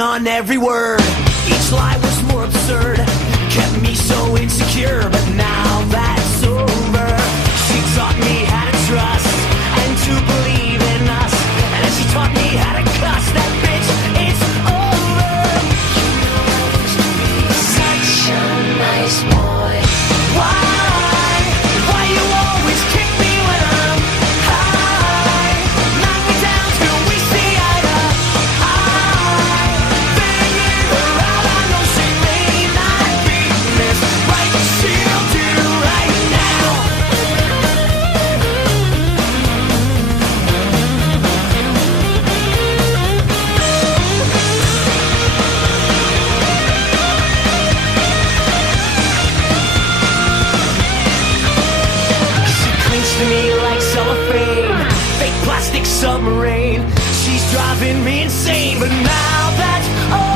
On every word, each lie was more absurd, kept me so insecure, but now that's over. She taught me how to trust and to believe in us, and she taught me how to cuss. That bitch, it's over. Such a nice boy. Why you always kick me when I'm high? Knock me down till we see eye to eye. Figure her out, I know she may not be missed, right? But she'll do right now. She clings to me like cellophane, fake plastic submarine. She's driving me insane, but now that's over.